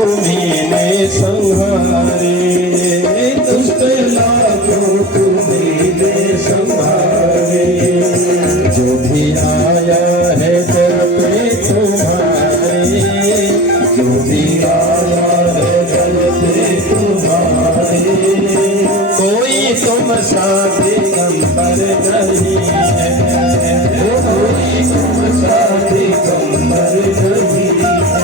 तुम्हें संहारे, दुष्ट लाखों तुम्हें संहारे। जो भी आया है दर पे तुम्हारे, जो भी आया है दर पे तुम्हारे, कोई तुम सा दिगंबर नहीं है, कोई तुम सा दिगंबर नहीं है।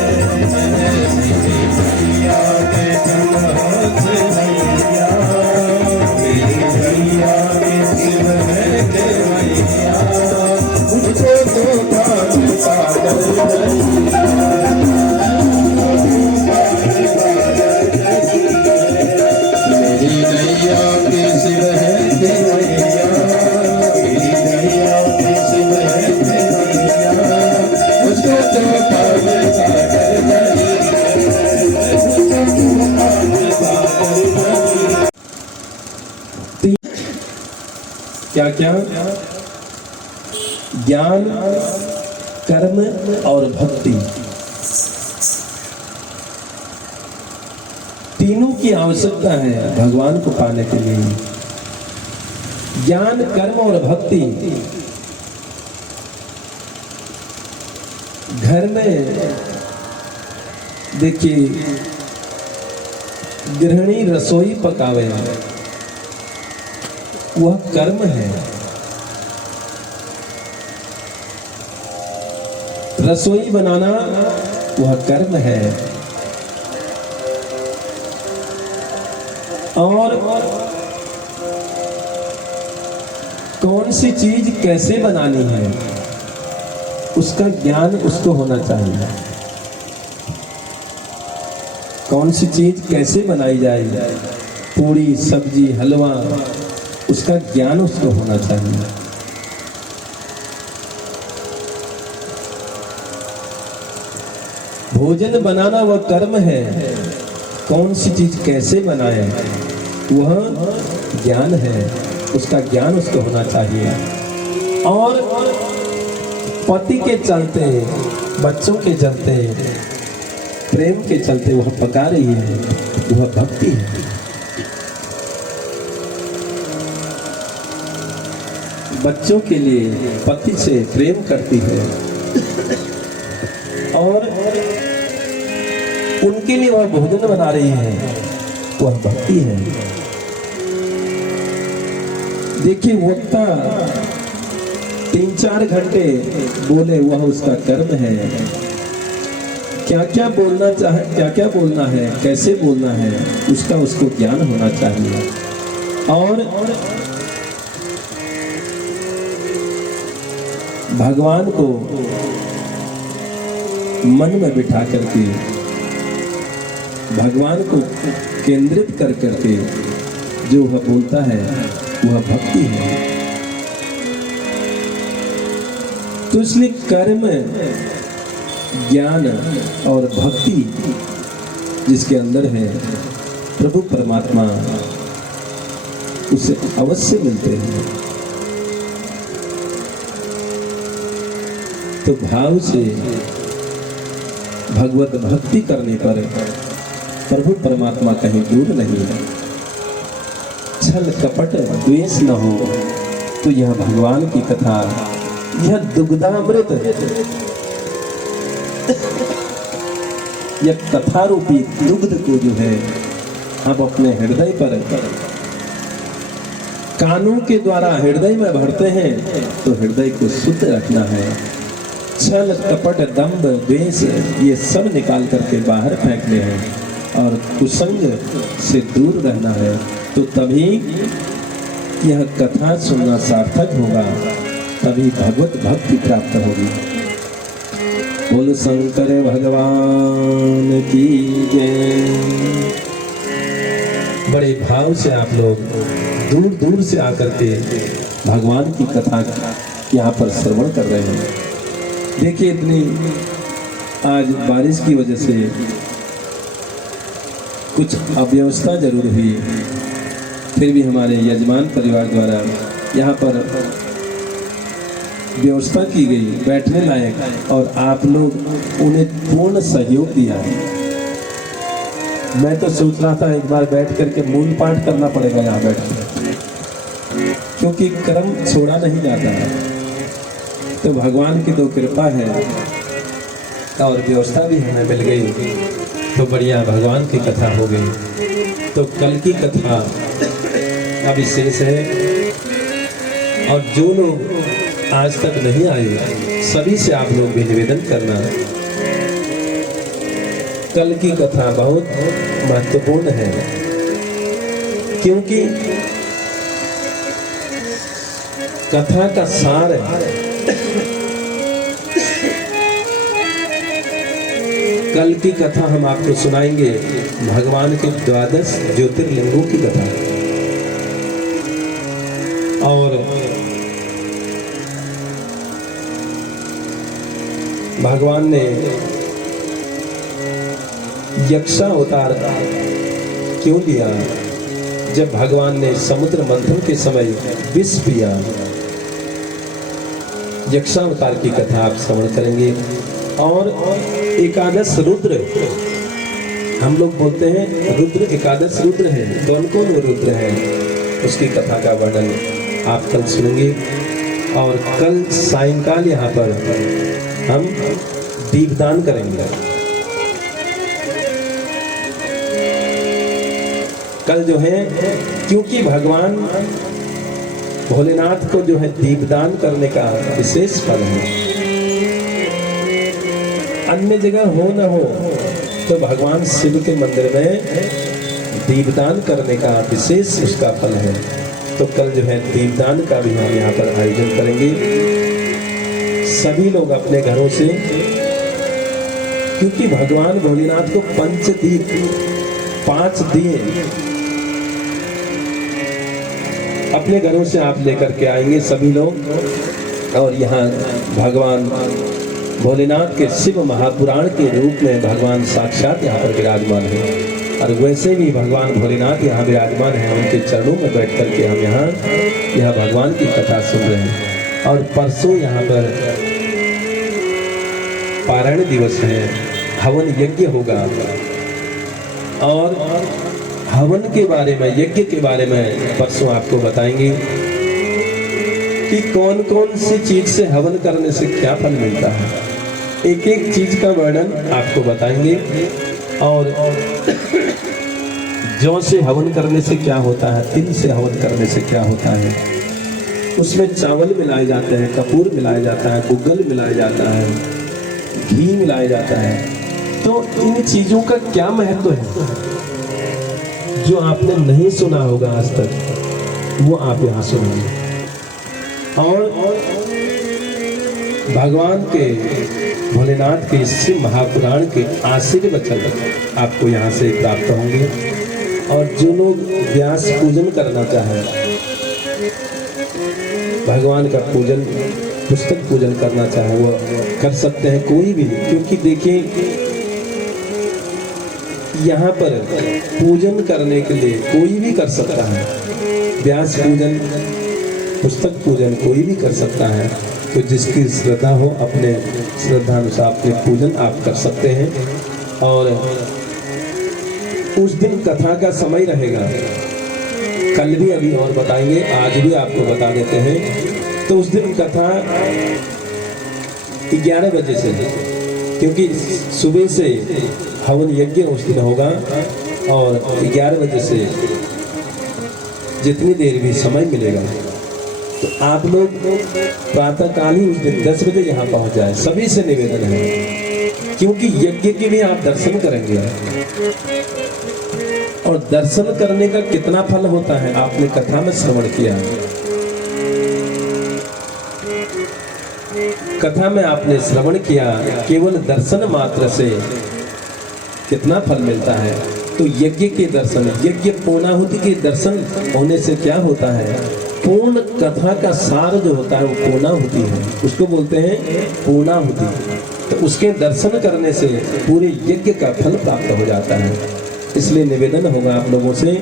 भैया के चमक भैया, मेरे भैया के शिव है के भैया, मुझको तो पागल पागल मेरी नैया के शिव है के भैया, मेरी नैया के शिव है के भैया, मुझको तो पागल पागल क्या क्या? ज्ञान, कर्म और भक्ति, तीनों की आवश्यकता है भगवान को पाने के लिए। ज्ञान, कर्म और भक्ति। घर में देखिए, गृहिणी रसोई पकावे, वह कर्म है। रसोई बनाना वह कर्म है। और कौन सी चीज कैसे बनानी है उसका ज्ञान उसको होना चाहिए। कौन सी चीज कैसे बनाई जाए, पूरी, सब्जी, हलवा, उसका ज्ञान उसको होना चाहिए। भोजन बनाना वह कर्म है, कौन सी चीज कैसे बनाए वह ज्ञान है, उसका ज्ञान उसको होना चाहिए। और पति के चलते, बच्चों के चलते, प्रेम के चलते वह पका रही है, वह भक्ति है। बच्चों के लिए पति से प्रेम करती है और उनके लिए वह भोजन बना रही है, वह भक्ति है। देखिए, वक्ता 3-4 घंटे बोले, वह उसका कर्म है। क्या क्या बोलना चाहे, क्या क्या बोलना है, कैसे बोलना है, उसका उसको ज्ञान होना चाहिए। और भगवान को मन में बिठा करके, भगवान को केंद्रित कर करके जो वह बोलता है वह भक्ति है। तो इसलिए कर्म, ज्ञान और भक्ति जिसके अंदर है, प्रभु परमात्मा उसे अवश्य मिलते हैं। तो भाव से भगवत भक्ति करने पर प्रभु परमात्मा कहीं दूर नहीं है। छल कपट द्वेष न हो तो यह भगवान की कथा, यह दुग्धामृत, यह कथा रूपी दुग्ध को जो है आप अपने हृदय पर कानों के द्वारा हृदय में भरते हैं तो हृदय को शुद्ध रखना है। छल कपट दंभ द्वेष ये सब निकाल करके बाहर फेंकने हैं और कुसंग से दूर रहना है। तो तभी यह कथा सुनना सार्थक होगा, तभी भगवत भक्ति प्राप्त होगी। बोल शंकर भगवान की जय। बड़े भाव से आप लोग दूर दूर से आकर के भगवान की कथा यहाँ पर श्रवण कर रहे हैं। देखिए, इतनी आज बारिश की वजह से कुछ अव्यवस्था जरूर हुई, फिर भी हमारे यजमान परिवार द्वारा यहाँ पर व्यवस्था की गई बैठने लायक, और आप लोग उन्हें पूर्ण सहयोग दिया है। मैं तो सोच रहा था एक बार बैठ करके मूल पाठ करना पड़ेगा यहाँ बैठ कर, क्योंकि कर्म छोड़ा नहीं जाता है। तो भगवान की तो कृपा है और व्यवस्था भी हमें मिल गई, तो बढ़िया भगवान की कथा हो गई। तो कल की कथा अभी शेष है, और जो लोग आज तक नहीं आए सभी से आप लोग भी निवेदन करना, कल की कथा बहुत महत्वपूर्ण है, क्योंकि कथा का सार है। कल की कथा हम आपको सुनाएंगे भगवान के 12 ज्योतिर्लिंगों की कथा, और भगवान ने यक्षा अवतार क्यों लिया, जब भगवान ने समुद्र मंथन के समय विष पिया। यक्षावतार की कथा आप श्रवण करेंगे। और एकादश रुद्र, हम लोग बोलते हैं रुद्र एकादश रुद्र है, कौन कौन वो रुद्र है उसकी कथा का वर्णन आप कल सुनेंगे। और कल सायंकाल यहाँ पर हम दीपदान करेंगे। कल जो है, क्योंकि भगवान भोलेनाथ को जो है दीपदान करने का विशेष फल है। अन्य जगह हो न हो तो भगवान शिव के मंदिर में दीपदान करने का विशेष उसका फल है। तो कल जो है दीपदान का भी हम यहाँ पर आयोजन करेंगे। सभी लोग अपने घरों से, क्योंकि भगवान भोलेनाथ को पंचदीप 5 दिए अपने घरों से आप लेकर के आएंगे सभी लोग। और यहाँ भगवान भोलेनाथ के शिव महापुराण के रूप में भगवान साक्षात यहाँ पर विराजमान है। और वैसे भी भगवान भोलेनाथ यहाँ विराजमान है, उनके चरणों में बैठ करके हम यहाँ भगवान की कथा सुन रहे हैं। और परसों यहाँ पर पारायण दिवस है, हवन यज्ञ होगा। और हवन के बारे में, यज्ञ के बारे में परसों आपको बताएंगे कि कौन कौन सी चीज से हवन करने से क्या फल मिलता है। एक एक चीज का वर्णन आपको बताएंगे। और जौ से हवन करने से क्या होता है, तिल से हवन करने से क्या होता है। उसमें चावल मिलाए जाते हैं, कपूर मिलाया जाता है, गुग्गल मिलाया जाता है, घी मिलाया जाता है। तो इन चीजों का क्या महत्व है जो आपने नहीं सुना होगा आज तक, वो आप यहाँ सुनेंगे। और भगवान के भोलेनाथ के शिव महापुराण के आशीर्वचन आपको यहाँ से प्राप्त होंगे। और जो लोग व्यास पूजन करना चाहें, भगवान का पूजन, पुस्तक पूजन करना चाहे वो कर सकते हैं, कोई भी। क्योंकि देखिए यहाँ पर पूजन करने के लिए कोई भी कर सकता है। व्यास पूजन, पुस्तक पूजन कोई भी कर सकता है। तो जिसकी श्रद्धा हो अपने श्रद्धा अनुसार अपने पूजन आप कर सकते हैं। और उस दिन कथा का समय रहेगा, कल भी अभी और बताएंगे, आज भी आपको बता देते हैं। तो उस दिन कथा 11 बजे से, क्योंकि सुबह से हवन यज्ञ उस दिन होगा। और 11 बजे से जितनी देर भी समय मिलेगा, तो आप लोग प्रातःकाल ही उस दिन 10 बजे यहाँ पहुँच जाए, सभी से निवेदन है। क्योंकि यज्ञ के भी आप दर्शन करेंगे, और दर्शन करने का कितना फल होता है आपने कथा में श्रवण किया। कथा में आपने श्रवण किया, केवल दर्शन मात्र से कितना फल मिलता है। तो यज्ञ के दर्शन, यज्ञ पूर्णाहुति के दर्शन होने से क्या होता है, पूर्ण कथा का सार जो होता है वो पूर्णाहुति है, उसको बोलते हैं पूर्णाहुति। तो उसके दर्शन करने से पूरे यज्ञ का फल प्राप्त हो जाता है। इसलिए निवेदन होगा आप लोगों से,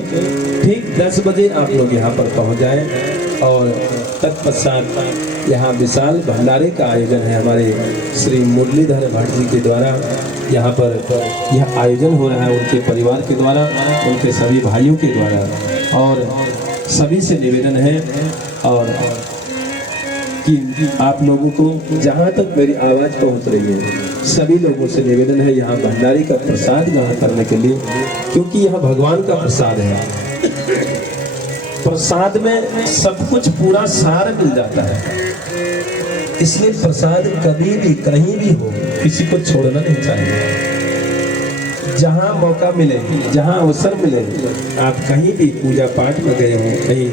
ठीक 10 बजे आप लोग यहाँ पर पहुँच जाएं। और तत्पश्चात यहाँ विशाल भंडारे का आयोजन है हमारे श्री मुरलीधर भट्ट जी के द्वारा। यहाँ पर यह आयोजन हो रहा है उनके परिवार के द्वारा, उनके सभी भाइयों के द्वारा। और सभी से निवेदन है और कि आप लोगों को जहाँ तक मेरी आवाज़ पहुँच रही है, सभी लोगों से निवेदन है यहाँ भंडारे का प्रसाद ग्रहण करने के लिए, क्योंकि यह भगवान का प्रसाद है। प्रसाद में सब कुछ पूरा सार मिल जाता है, इसलिए प्रसाद कभी भी कहीं भी हो किसी को छोड़ना नहीं चाहिए। जहाँ मौका मिले, जहाँ अवसर मिले, आप कहीं भी पूजा पाठ में गए हो, कहीं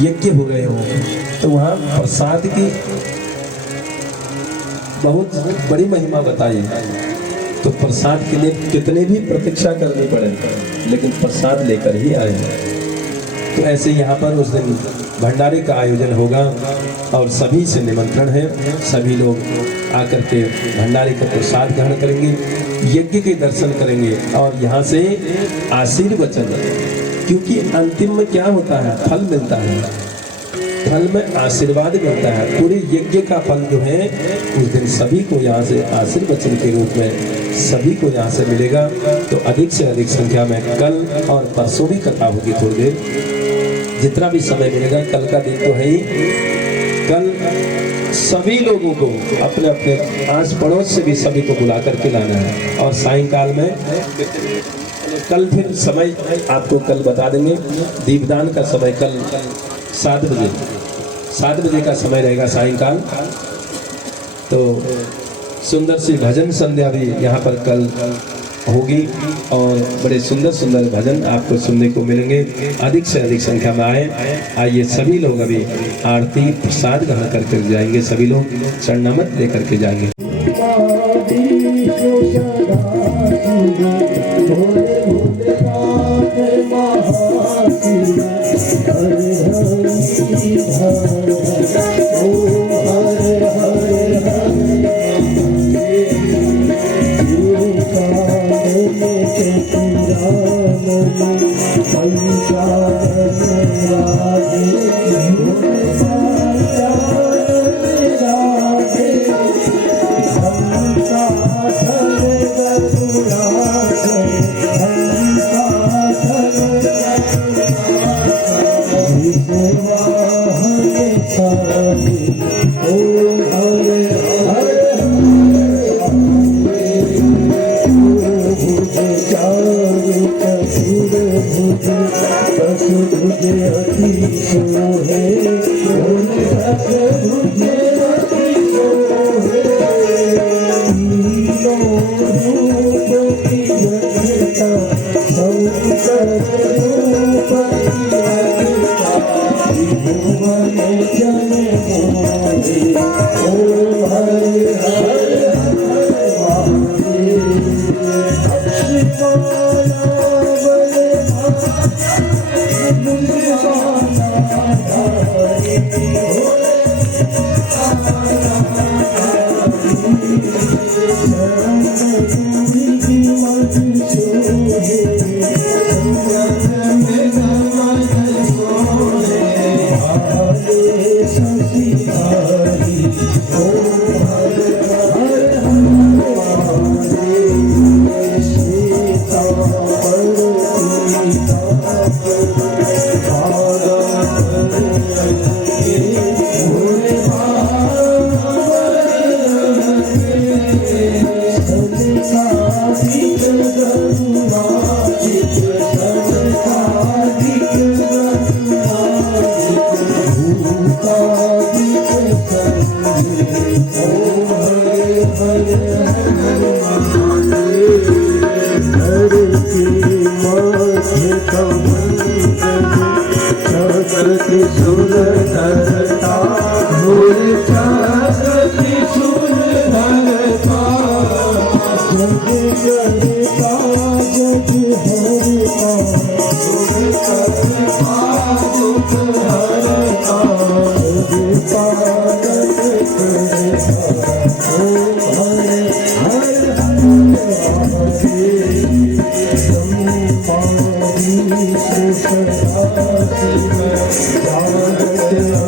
यज्ञ हो रहे हो, तो वहाँ प्रसाद की बहुत बड़ी महिमा बताई। तो प्रसाद के लिए कितने भी प्रतीक्षा करनी पड़े, लेकिन प्रसाद लेकर ही आए। तो ऐसे यहाँ पर उस दिन भंडारे का आयोजन होगा और सभी से निमंत्रण है, सभी लोग आकर के भंडारे का प्रसाद ग्रहण करेंगे, यज्ञ के दर्शन करेंगे और यहाँ से आशीर्वचन, क्योंकि अंतिम में क्या होता है, फल मिलता है, फल में आशीर्वाद मिलता है। पूरे यज्ञ का फल जो है उस दिन सभी को यहाँ से आशीर्वचन के रूप में सभी को यहाँ से मिलेगा। तो अधिक से अधिक संख्या में कल और परसों भी कथा होगी थोड़ी देर, जितना भी समय मिलेगा। कल का दिन तो है ही, कल सभी लोगों को अपने अपने आस पड़ोस से भी सभी को बुला करके लाना है। और सायंकाल में कल फिर समय आपको कल बता देंगे, दीपदान का समय कल 7 बजे का समय रहेगा सायंकाल। तो सुंदर सी भजन संध्या भी यहाँ पर कल होगी और बड़े सुंदर सुंदर भजन आपको सुनने को मिलेंगे। अधिक से अधिक संख्या में आइए सभी लोग अभी आरती प्रसाद ग्रहण करके जाएंगे, सभी लोग चरणामृत लेकर के जाएंगे। Hare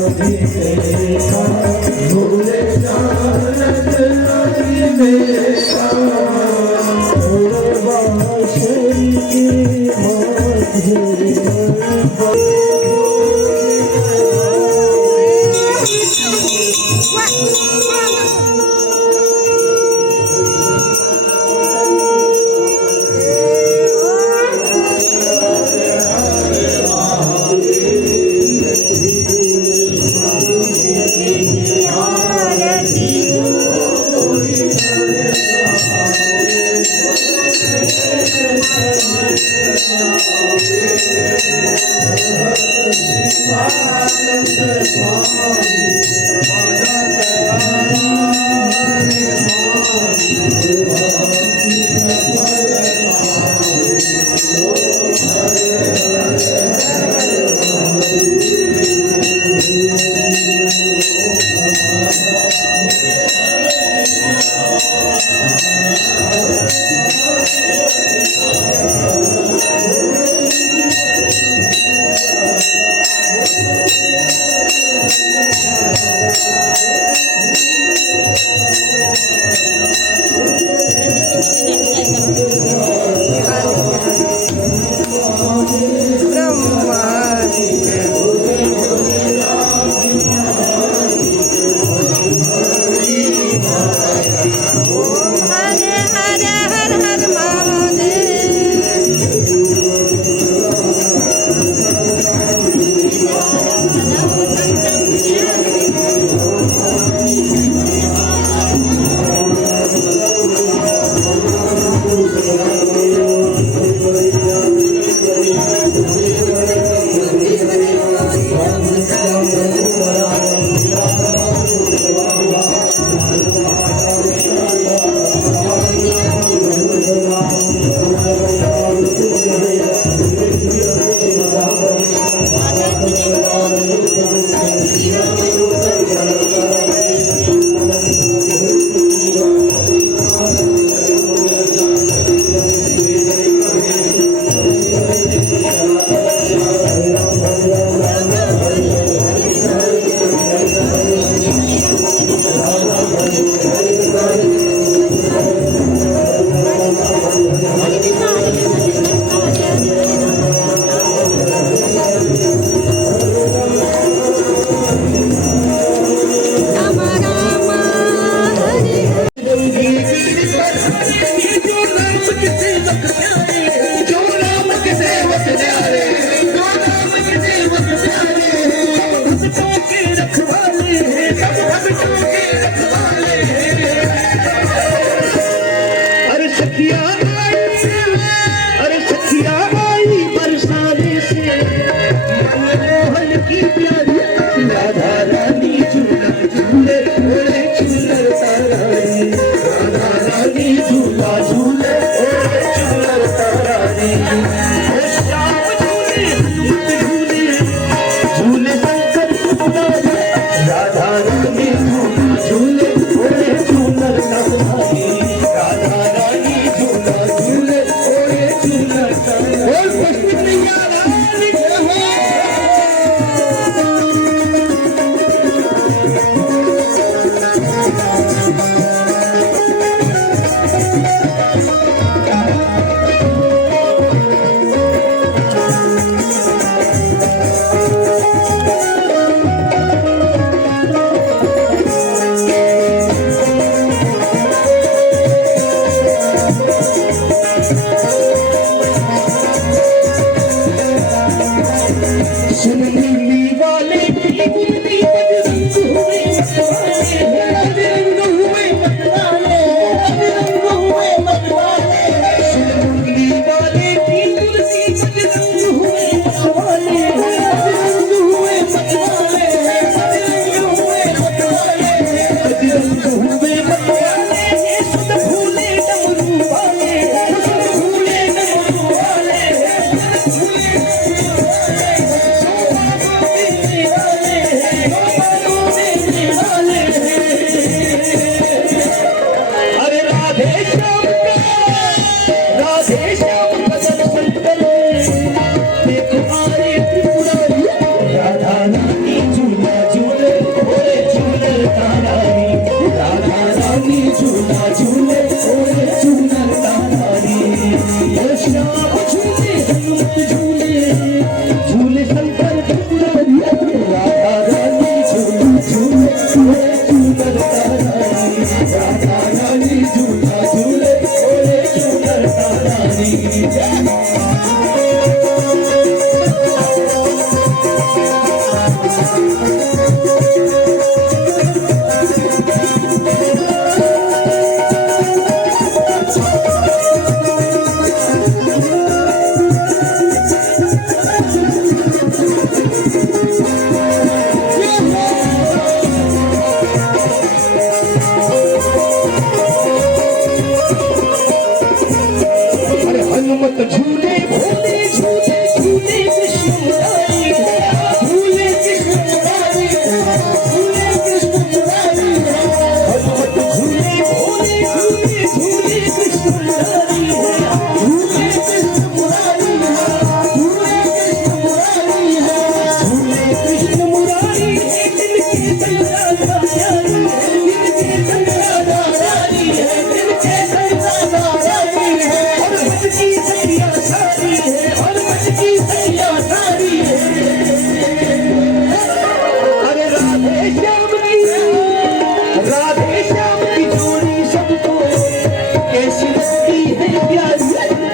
झूला झूले झूले झूले झूला तारानी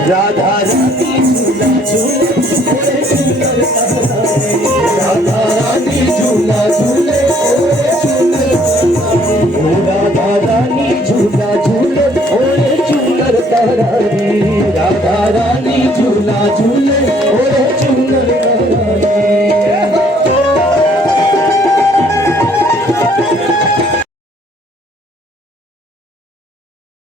राधा रानी झूला झूले ओरे झूलर तहराए राधा रानी झूला झूले ओरे झूलर तहराए राधा रानी झूला झूले ओरे झूलर तहराए राधा रानी झूला झूले